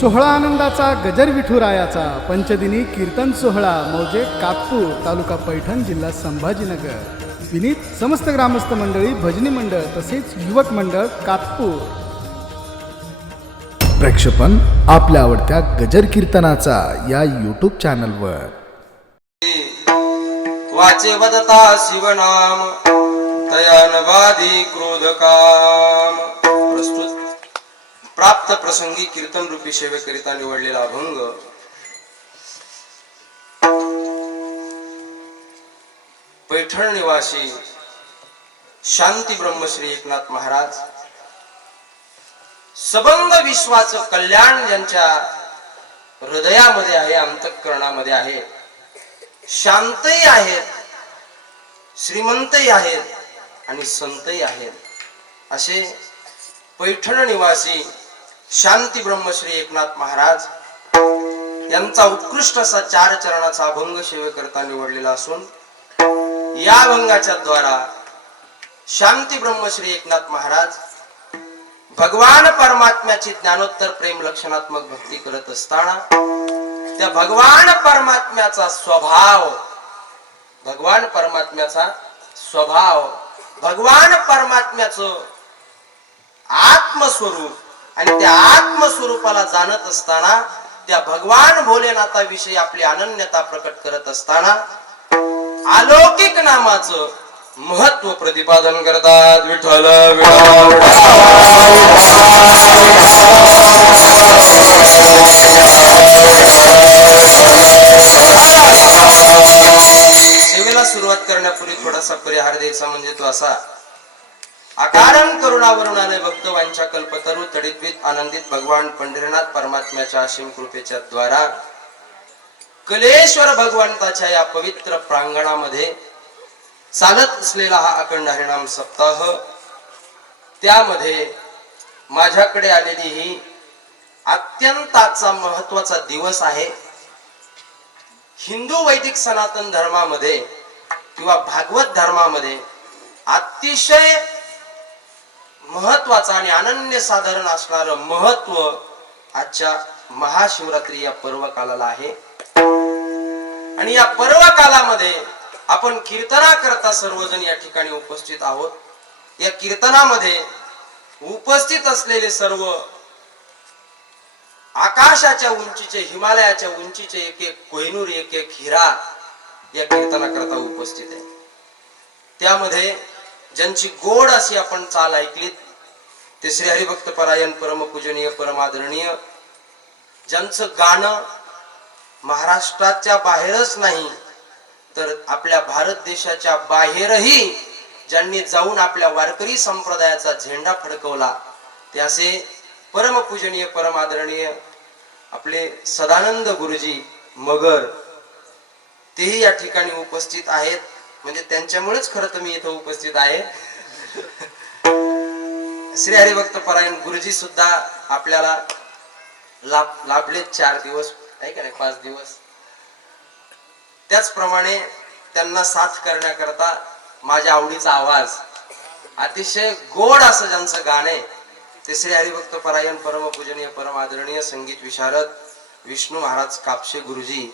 सोहळा आनंदाचा गजर विठुरायाचा. पंचदिनी कीर्तन सोहळा मौजे कातपूर तालुका पैठण जिल्हा संभाजीनगर. विनीत समस्त ग्रामस्थ मंडळी भजनी मंडळ तसेच युवक मंडळ कापूर प्रेक्षपण आपल्या आवडत्या गजर कीर्तनाचा या यूट्यूब चॅनलवर वाचे वदता शिवनाम तयानवादी क्रोध काम प्रस्तुत प्राप्त प्रसंगी कीर्तन रूपी सेवेकरिता निवडलेला अभंग. पैठण निवासी शांती ब्रह्मश्री एकनाथ महाराज सबंग विश्वाचं कल्याण ज्यांच्या हृदयामध्ये आहे अंतकरणामध्ये आहे शांतही आहेत श्रीमंतही आहेत आणि संतही आहेत. असे पैठण निवासी शांती ब्रह्मश्री एकनाथ महाराज यांचा उत्कृष्ट असा चार चरणाचा अभंग सेवेकरता निवडलेला असून या अभंगाच्या द्वारा शांती ब्रह्मश्री एकनाथ महाराज भगवान परमात्म्याची ज्ञानोत्तर प्रेम लक्षणात्मक भक्ती करत असताना त्या भगवान परमात्म्याचा स्वभाव भगवान परमात्म्याचा स्वभाव भगवान परमात्म्याचं आत्मस्वरूप आणि त्या आत्मस्वरूपाला जाणत असताना त्या भगवान भोलेनाथाविषयी आपली अनन्यता प्रकट करत असताना अलौकिक नामाचं महत्त्व प्रतिपादन करतात विठ्ठल सेवेला सुरुवात करण्यापूर्वी थोडासा परिहार द्यायचा म्हणजे तो असा अकारण करुणावरून आले भक्तवांच्या कल्पतरू तडित्वित आनंदित भगवान पंढरीनाथ परमात्म्याच्या असीम कृपेच्या द्वारा कलेश्वर भगवंताच्या या पवित्र प्रांगणामध्ये चालत असलेला हा अखंड हरिणाम सप्ताह त्यामध्ये माझ्याकडे आलेली ही अत्यंत आजचा महत्त्वाचा दिवस आहे. हिंदू वैदिक सनातन धर्मामध्ये किंवा भागवत धर्मामध्ये अतिशय महत्वाचं आणि अनन्य साधारण असणार महत्त्व आजच्या महाशिवरात्री या पर्व कालाला आहे. आणि या पर्व कालामध्ये आपण कीर्तना करता सर्वजण या ठिकाणी उपस्थित आहोत. या कीर्तनामध्ये उपस्थित असलेले सर्व आकाशाच्या उंचीचे हिमालयाच्या उंचीचे एक एक कोहिनूर एक एक हिरा या कीर्तना करता उपस्थित आहे त्यामध्ये ज्यांची गोड अशी आपण चाल ऐकलीत ते श्री हरिभक्त परायण परमपूजनीय परमादरणीय ज्यांचं गाणं महाराष्ट्राच्या बाहेरच नाही तर आपल्या भारत देशाच्या बाहेरही ज्यांनी जाऊन आपल्या वारकरी संप्रदायाचा झेंडा फडकवला ते असे परमपूजनीय परमादरणीय आपले सदानंद गुरुजी मगर तेही या ठिकाणी उपस्थित आहेत. म्हणजे त्यांच्यामुळेच खरं तर मी इथं उपस्थित आहे. श्री हरिभक्त परायण गुरुजी सुद्धा आपल्याला लाभ लाभले चार दिवस आहे का नाही? पाच दिवस. त्याचप्रमाणे त्यांना साथ करण्याकरता माझ्या आवडीचा आवाज अतिशय गोड असं ज्यांचं गाणं आहे ते श्री हरिभक्त परायण परमपूजनीय परम आदरणीय संगीत विशारद विष्णू महाराज कापशे गुरुजी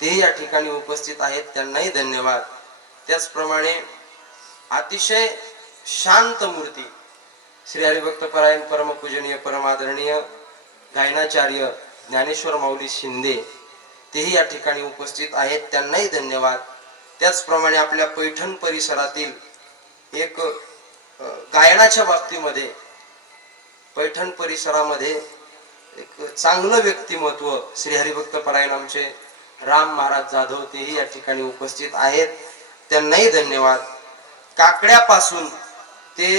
तेही या ठिकाणी उपस्थित आहेत. त्यांनाही धन्यवाद. त्याचप्रमाणे अतिशय शांत मूर्ती. श्री हरिभक्त परायण परमपूजनीय परम आदरणीय गायनाचार्य ज्ञानेश्वर माऊली शिंदे तेही या ठिकाणी उपस्थित आहेत. त्यांनाही धन्यवाद. त्याचप्रमाणे आपल्या पैठण परिसरातील एक गायनाच्या बाबतीमध्ये पैठण परिसरामध्ये एक चांगलं व्यक्तिमत्व श्री हरिभक्त परायण आमचे राम महाराज जाधव तेही या ठिकाणी उपस्थित आहेत. त्यांनाही धन्यवाद. काकड्यापासून ते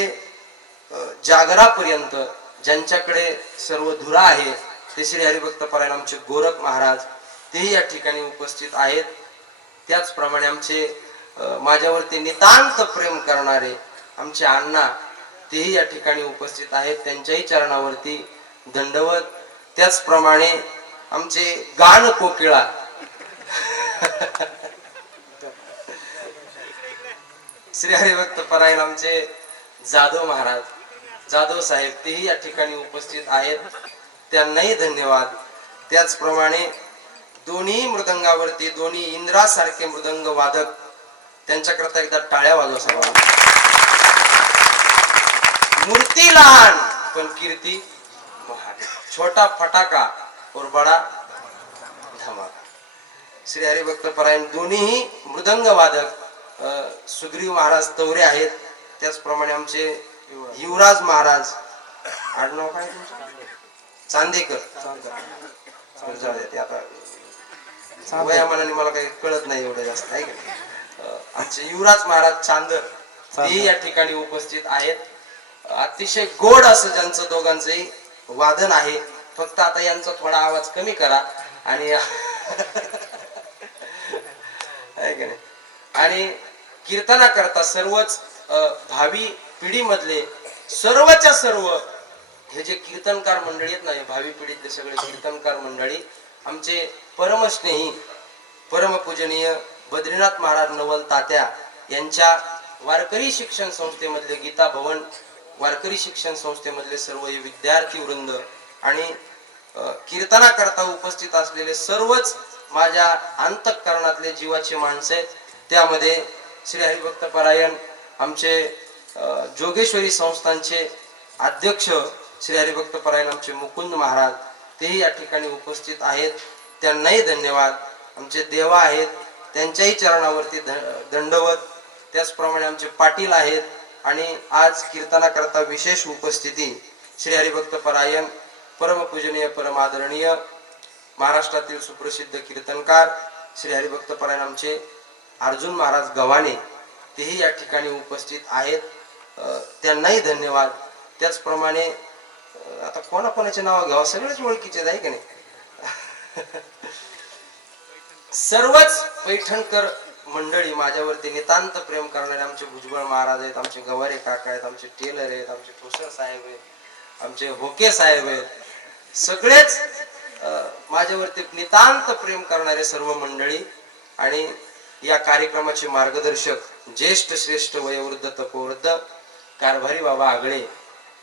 जागरापर्यंत ज्यांच्याकडे सर्व धुरा आहे ते श्री हरिभक्त परायण आमचे गोरख महाराज तेही या ठिकाणी उपस्थित आहेत. त्याचप्रमाणे आमचे माझ्यावरती नितांत प्रेम करणारे आमचे अण्णा तेही या ठिकाणी उपस्थित आहेत. त्यांच्याही चरणावरती दंडवत त्याचप्रमाणे आमचे गान कोकिळा श्री हरिभक्त परायण आमचे जाधव महाराज जाधव साहेब तेही या ठिकाणी उपस्थित आहेत. त्यांनाही धन्यवाद. त्याचप्रमाणे दोन्ही मृदंगावरती दोन्ही इंद्रासारखे मृदंग वादक त्यांच्याकरता एकदा टाळ्या वाजवा सर्वांना मूर्ती लहान पण कीर्ती महान छोटा फटाका और बडा धमाका. श्री हरिभक्त परायण दोन्हीही मृदंग वादक सुग्रीव महाराज तवरे आहेत. त्याचप्रमाणे आमचे युवराज महाराज. आडनाव काय? चांदेकर. ते वयामानाने मला काही कळत नाही एवढं जास्त आहे का आमचे युवराज महाराज चांदर. तेही या ठिकाणी उपस्थित आहेत. अतिशय गोड असं ज्यांचं दोघांचंही वादन आहे. फक्त आता यांचा थोडा आवाज कमी करा आणि आहे का नाही? आणि कीर्तना करता सर्वच भावी पिढीमधले सर्वच्या सर्व हे जे कीर्तनकार मंडळी आहेत ना हे भावी पिढीतले सगळे कीर्तनकार मंडळी आमचे परमस्नेही परमपूजनीय बद्रीनाथ महाराज नवल तात्या यांच्या वारकरी शिक्षण संस्थेमधले गीता भवन वारकरी शिक्षण संस्थेमधले सर्व हे विद्यार्थी वृंद आणि कीर्तनाकरता कीर्तना करता उपस्थित असलेले सर्वच माझ्या अंतकरणातले जीवाचे माणसे त्यामध्ये श्री हरिभक्त परायण आमचे जोगेश्वरी संस्थांचे अध्यक्ष श्री हरिभक्त परायण आमचे मुकुंद महाराज तेही या ठिकाणी उपस्थित आहेत. त्यांनाही धन्यवाद. आमचे देवा आहेत त्यांच्याही चरणावरती दंडवत त्याचप्रमाणे आमचे पाटील आहेत आणि आज कीर्तनाकरता विशेष उपस्थिती श्री हरिभक्त परायण परमपूजनीय परमादरणीय महाराष्ट्रातील सुप्रसिद्ध कीर्तनकार श्री हरिभक्त परायण आमचे अर्जुन महाराज गव्हाणे तेही या ठिकाणी उपस्थित आहेत. त्यांनाही धन्यवाद. त्याचप्रमाणे आता कोणाकोणाचे नाव घ्यावं? सगळेच ओळखीचे आहे की नाही? सर्वच पैठणकर मंडळी माझ्यावरती नितांत प्रेम करणारे आमचे भुजबळ महाराज आहेत आमचे गवारे काका आहेत आमचे टेलर आहेत आमचे ठोसर साहेब आहेत आमचे होके साहेब आहेत. सगळेच माझ्यावरती नितांत प्रेम करणारे सर्व मंडळी आणि या कार्यक्रमाचे मार्गदर्शक ज्येष्ठ श्रेष्ठ वयोवृद्ध तपोवृद्ध कारभारी बाबा आगळे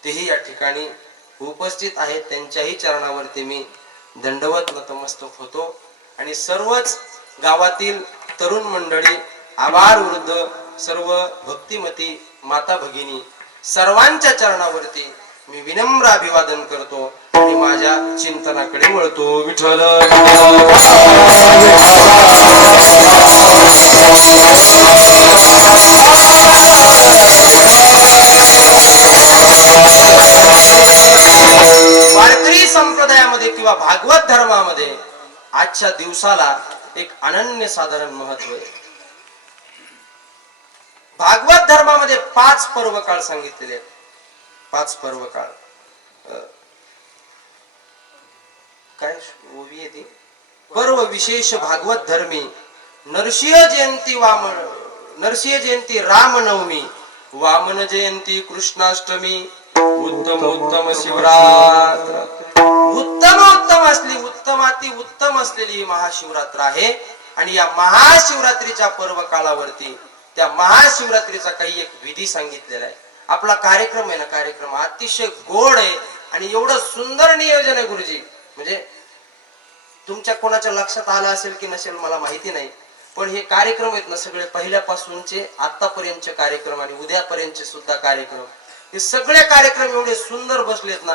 तेही या ठिकाणी उपस्थित आहेत. त्यांच्याही चरणावरती मी दंडवत नतमस्तक होतो. आणि सर्वच गावातील तरुण मंडळी आभार वृद्ध सर्व भक्तिमती माता भगिनी सर्वांच्या चरणावरती मी विनम्र अभिवादन करतो आणि माझ्या चिंतनाकडे वळतो. विठ्ठल! वारकरी संप्रदायामध्ये किंवा भागवत धर्मामध्ये आजच्या दिवसाला एक अनन्य साधारण महत्त्व आहे. भागवत धर्मामध्ये पाच पर्व काळ सांगितलेले पाच पर्व काळ काय ओवी आहे ती? पर्व विशेष भागवत धर्मी नरसिंह जयंती वामन नरसिंह जयंती रामनवमी वामन जयंती कृष्णाष्टमी उत्तम उत्तम शिवरात्र. उत्तम उत्तम असली उत्तमाती उत्तम असलेली ही महाशिवरात्र आहे. आणि या महाशिवरात्रीच्या पर्व काळावरती त्या महाशिवरात्रीचा काही एक विधी सांगितलेला आहे. आपला कार्यक्रम आहे ना कार्यक्रम अतिशय गोड आहे. आणि एवढं सुंदर नियोजन आहे गुरुजी. म्हणजे तुमच्या कोणाच्या लक्षात आलं असेल की नसेल मला माहिती नाही. पण हे कार्यक्रम आहेत ना सगळे पहिल्यापासूनचे आतापर्यंतचे कार्यक्रम आणि उद्यापर्यंतचे सुद्धा कार्यक्रम. हे सगळे कार्यक्रम एवढे सुंदर बसलेत ना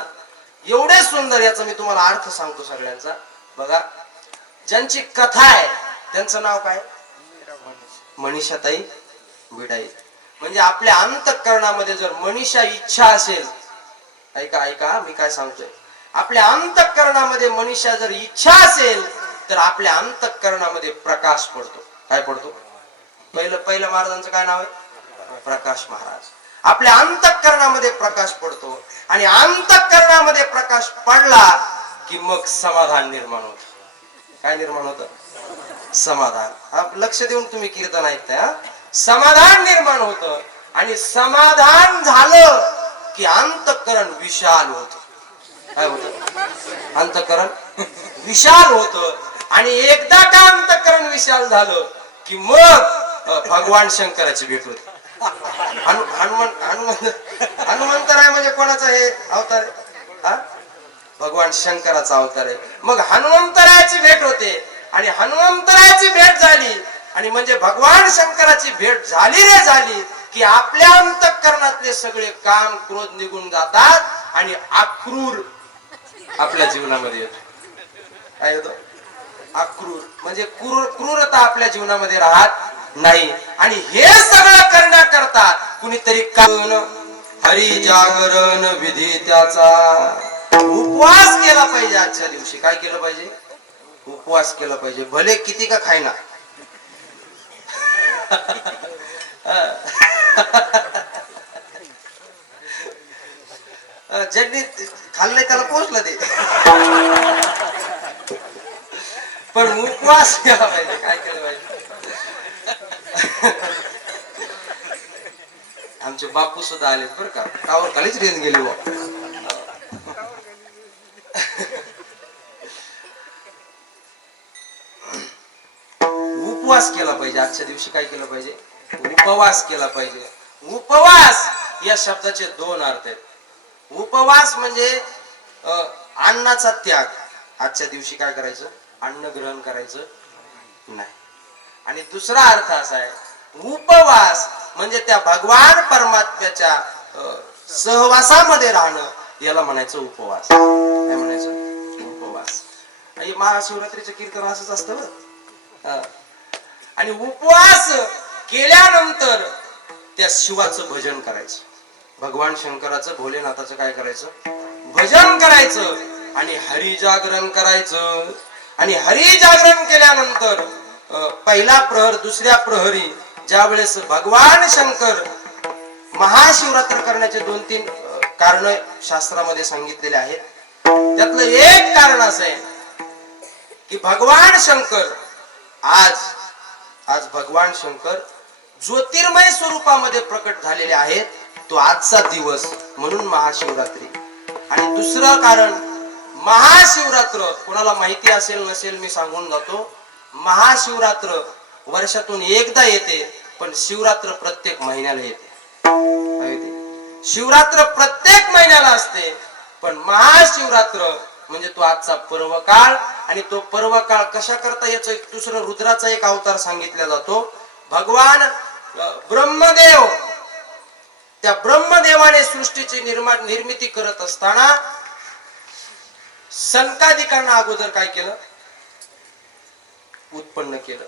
एवढे सुंदर याचा मी तुम्हाला अर्थ सांगतो सगळ्यांचा. बघा ज्यांची कथा आहे त्यांचं नाव काय? मनीषाताई विडाई म्हणजे आपल्या अंतःकरणामध्ये जर मनीषा इच्छा असेल ऐका ऐका मी काय सांगतोय? आपल्या अंतःकरणामध्ये मनीषा जर इच्छा असेल तर आपल्या अंतःकरणामध्ये प्रकाश पडतो. काय पडतो? पहिलं पहिलं महाराजांचं काय नाव आहे? प्रकाश महाराज. आपल्या अंतःकरणामध्ये प्रकाश पडतो आणि अंतःकरणामध्ये प्रकाश पडला की मग समाधान निर्माण होत. काय निर्माण होत? समाधान. लक्ष देऊन तुम्ही कीर्तन ऐकताय हा? समाधान निर्माण होत आणि समाधान झालं की अंतःकरण विशाल होत. काय होत? अंतःकरण? विशाल होत आणि एकदा का अंतःकरण विशाल झालं की मग भगवान शंकराची भेट होते. हनुमान हनुमंत राय म्हणजे कोणाचा हे अवतार हा? भगवान शंकराचा अवतार आहे. मग हनुमंतरायाची भेट होते. आणि हनुमंतरायाची भेट झाली. आणि म्हणजे भगवान शंकराची भेट झाली रे झाली की आपल्या अंतकरणातले सगळे काम क्रोध निघून जातात आणि आक्रूर आपल्या जीवनामध्ये येतो काय होतं अक्रूर म्हणजे क्रूर क्रूरता आपल्या जीवनामध्ये राहत नाही. आणि हे सगळं करण्याकरता कुणीतरी कान हरी जागरण विधी त्याचा उपवास केला पाहिजे आजच्या दिवशी. काय केलं पाहिजे? उपवास केला पाहिजे. भले किती का खायना. ज्यांनी खाल्ले त्याला पोचलं ते. पण उपवास केला पाहिजे काय केलं पाहिजे? आमचे बापू सुद्धा आले बरं का. कावर खालीच रेंज गेली बा उपवास केला पाहिजे. आजच्या दिवशी काय केलं पाहिजे? उपवास केला पाहिजे. उपवास या शब्दाचे दोन अर्थ आहेत. उपवास म्हणजे अन्नाचा त्याग. आजच्या दिवशी काय करायचं? अन्न ग्रहण करायचं? नाही. आणि दुसरा अर्थ असा आहे उपवास म्हणजे त्या भगवान परमात्म्याच्या सहवासामध्ये राहणं याला म्हणायचं उपवास. काय म्हणायचं? उपवास. आणि महाशिवरात्रीचं कीर्तन असंच असतं आणि उपवास केल्यानंतर त्या शिवाचं भजन करायचं. भगवान शंकराचं भोलेनाथाचं काय करायचं? भजन करायचं. आणि हरिजागरण करायचं. आणि हरिजागरण केल्यानंतर पहिला प्रहर दुसऱ्या प्रहरी ज्या वेळेस भगवान शंकर महाशिवरात्र करण्याचे दोन तीन कारण शास्त्रामध्ये सांगितलेले आहेत. त्यातलं एक कारण असं आहे की भगवान शंकर आज आज भगवान शंकर ज्योतिर्मय स्वरूपामध्ये प्रकट झालेले आहेत. तो आजचा दिवस म्हणून महाशिवरात्री. आणि दुसरं कारण महाशिवरात्र. कोणाला माहिती असेल नसेल मी सांगून जातो. महाशिवरात्र वर्षातून एकदा येते पण शिवरात्र प्रत्येक महिन्याला येते. शिवरात्र प्रत्येक महिन्याला असते पण महाशिवरात्र म्हणजे तो आजचा पर्व काळ आणि तो पर्व काळ कशा करता याच एक दुसरं रुद्राचा एक अवतार सांगितला जातो. भगवान ब्रह्मदेव. त्या ब्रह्मदेवाने सृष्टीची निर्माण निर्मिती करत असताना संकादिकांना अगोदर काय केलं? उत्पन्न केलं.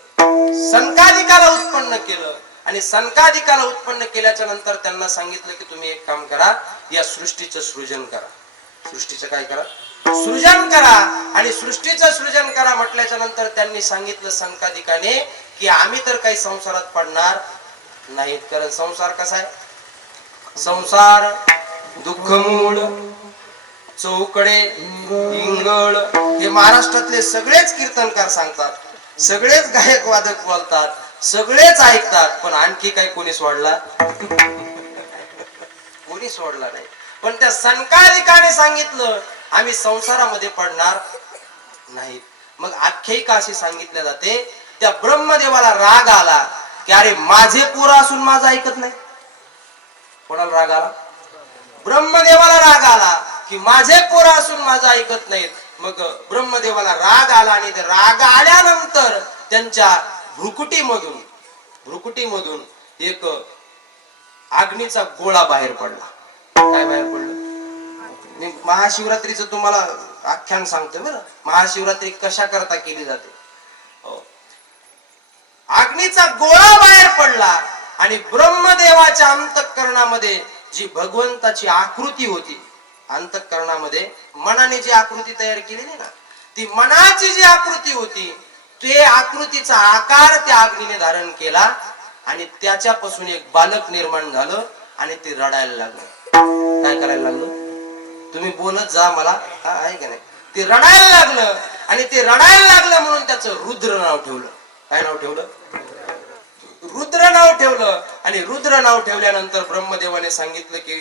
संकाधिकाला उत्पन्न केलं. आणि संकाधिकाला उत्पन्न केल्याच्यानंतर त्यांना सांगितलं की तुम्ही एक काम करा या सृष्टीचं सृजन करा. सृष्टीचं काय करा? सृजन करा. आणि सृष्टीचं सृजन करा म्हटल्याच्या नंतर त्यांनी सांगितलं संकाधिकाने की आम्ही तर काही संसारात पडणार नाहीत. कारण संसार कसा आहे? संसार दुःख मूळ चौकडे इंगळ हे महाराष्ट्रातले सगळेच कीर्तनकार सांगतात. सगळेच गायक वादक बोलतात. सगळेच ऐकतात. पण आणखी काही कोणी सोडला? कोणी सोडला नाही. पण त्या संकाधिकाने सांगितलं आम्ही संसारामध्ये पडणार नाही. मग आख्यायिका अशी सांगितल्या जाते त्या ब्रह्मदेवाला राग आला की अरे माझे पोर असून माझं ऐकत नाही. कोणाला राग आला? ब्रह्मदेवाला राग आला. की माझे पोरं असून माझं ऐकत नाहीत. मग ब्रह्मदेवाला राग आला आणि ते राग आल्यानंतर त्यांच्या भ्रुकुटीमधून भ्रुकुटीमधून एक अग्नीचा गोळा बाहेर पडला. काय बाहेर पडलं? महाशिवरात्रीचं तुम्हाला आख्यान सांगतो बरं. महाशिवरात्री कशा करता केली जाते? हो. अग्नीचा गोळा बाहेर पडला आणि ब्रह्मदेवाच्या अंतःकरणामध्ये जी भगवंताची आकृती होती अंतकरणामध्ये मनाने जी आकृती तयार केलेली ना ती मनाची जी आकृती होती ते आकृतीचा आकार त्या अग्नीने धारण केला आणि त्याच्यापासून एक बालक निर्माण झालं आणि ते रडायला लागलं. काय करायला लागलं? तुम्ही बोलत जा मला. हा, आहे का नाही? ते रडायला लागलं आणि ते रडायला लागलं म्हणून त्याचं रुद्र नाव ठेवलं. काय नाव ठेवलं? रुद्र नाव ठेवलं. आणि रुद्र नाव ठेवल्यानंतर ब्रह्मदेवाने सांगितलं की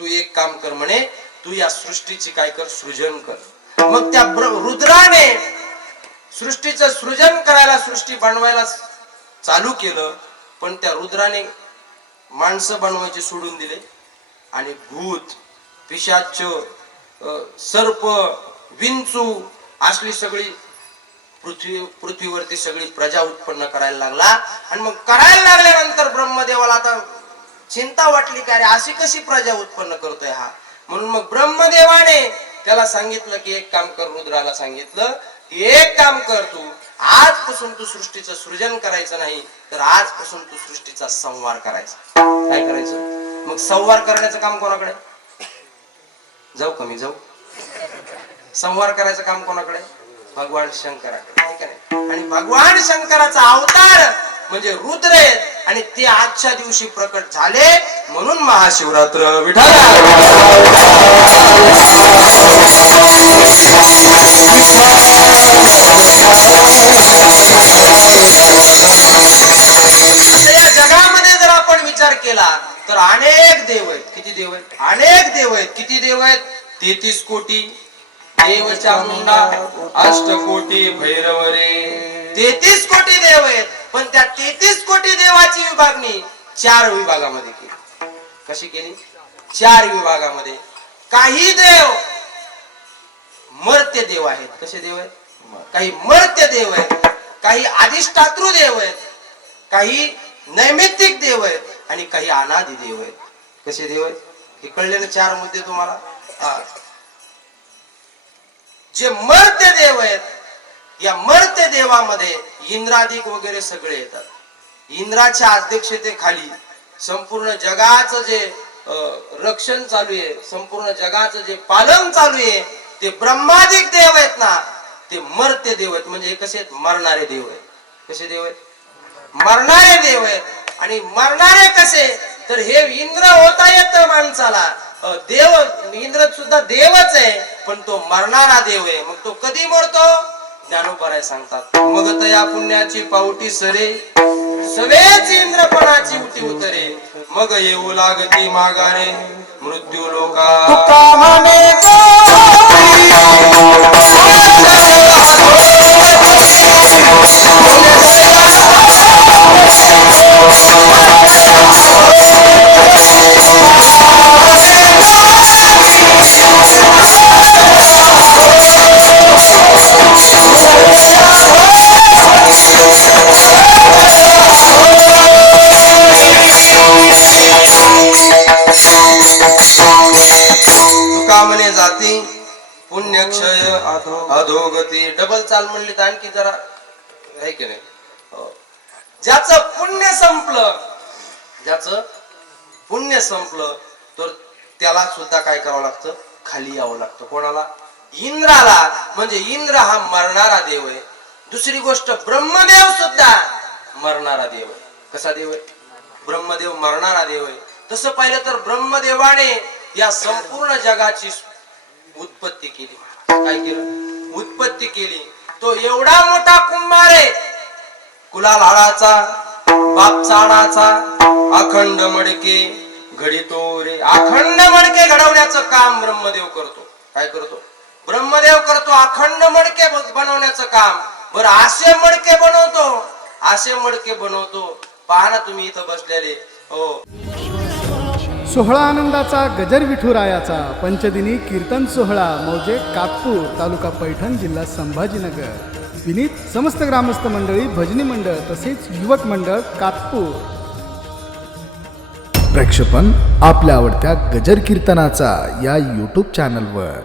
तू एक काम कर म्हणे तू या सृष्टीची काय कर सृजन कर. मग त्या रुद्राने सृष्टीचं सृजन करायला सृष्टी बनवायला चालू केलं पण त्या रुद्राने माणसं बनवायचे सोडून दिले. आणि भूत पिशाच सर्प विंचू असली सगळी पृथ्वी पृथ्वीवरती सगळी प्रजा उत्पन्न करायला लागला. आणि मग करायला लागल्यानंतर ब्रह्मदेवाला आता चिंता वाटली का रे अशी कशी प्रजा उत्पन्न करतोय हा? म्हणून मग ब्रह्मदेवाने त्याला सांगितलं की एक काम कर रुद्राला सांगितलं की एक काम कर तू. आजपासून तू सृष्टीचं सृजन करायचं नाही तर आजपासून तू सृष्टीचा संवार करायचा. काय करायचं? मग संवार करण्याचं काम कोणाकडे? जाऊ कमी जाऊ? संवार करायचं काम कोणाकडे? भगवान शंकराकडे. आणि भगवान शंकराचा अवतार म्हणजे रुद्र आहेत. आणि ते आजच्या दिवशी प्रकट झाले म्हणून महाशिवरात्र या जगामध्ये जर आपण विचार केला तर अनेक देव आहेत. किती देव आहेत? अनेक देव आहेत. किती देव आहेत? तेहतीस कोटी. देवचा मुंडा अष्टकोटी कोटी भैरवरे. तेहतीस कोटी देव आहेत. पण त्या तेहतीस कोटी देवाची विभागणी चार विभागामध्ये केली. कशी केली? चार विभागामध्ये. काही देव मर्त्य देव आहेत. कसे देव आहेत? काही मर्त्य देव आहेत. काही अधिष्ठातृ देव आहेत. काही नैमित्तिक देव आहेत आणि काही अनादि देव आहेत. कसे देव आहेत? हे कळले ना चार मुद्दे तुम्हाला. जे मर्त्य देव आहेत या मर्त्य देवामध्ये इंद्रादिक वगैरे सगळे येतात. इंद्राच्या अध्यक्षतेखाली संपूर्ण जगाचं जे रक्षण चालू आहे संपूर्ण जगाचं जे पालन चालू आहे ते ब्रह्मादिक देव आहेत ना ते मर्त्य देव आहेत. म्हणजे कसे आहेत? मरणारे देव आहेत. कसे देव आहेत? मरणारे देव आहेत. आणि मरणारे कसे? तर हे इंद्र होता येत माणसाला. देव इंद्र सुद्धा देवच आहे पण तो मरणारा देव आहे. मग तो कधी मरतो? ज्ञानोपराय सांगतात. मग तया पुण्याची पावटी सरे सवेच इंद्रपणाची उठी उतरे. मग येऊ लागती माघारे मृत्यू लोका आहे की नाही? ज्याच हो. ज्याचं पुण्य संपलं ज्याचं पुण्य संपलं तर त्याला सुद्धा काय करावं लागतं? खाली यावं लागतं. कोणाला? इंद्राला. म्हणजे इंद्र हा मरणारा देव आहे. दुसरी गोष्ट ब्रह्मदेव सुद्धा मरणारा देव आहे. कसा देव आहे? ब्रह्मदेव मरणारा देव आहे. तसं पाहिलं तर ब्रह्मदेवाने या संपूर्ण जगाची उत्पत्ती केली. काय केलं? उत्पत्ती केली. तो एवढा मोठा कुंभार आहे. कुलाल हाडाचा बाप चाडाचा अखंड मडके घडितो रे अखंड मडके घडवण्याचं काम ब्रह्मदेव करतो. काय करतो? ब्रह्मदेव करतो अखंड मडके बनवण्याचं काम. बर असे मडके बनवतो असे मडके बनवतो. पाहा ना तुम्ही इथं बसलेले. हो. सोहळा आनंदाचा गजर विठुरायाचा. पंचदिनी कीर्तन सोहळा मौजे काकपूर तालुका पैठण जिल्हा संभाजीनगर. विनीत समस्त ग्रामस्थ मंडळी भजनी मंडळ तसेच युवक मंडळ काकपूर. प्रेक्षपण आपल्या आवडत्या गजर कीर्तनाचा या यूट्यूब चॅनलवर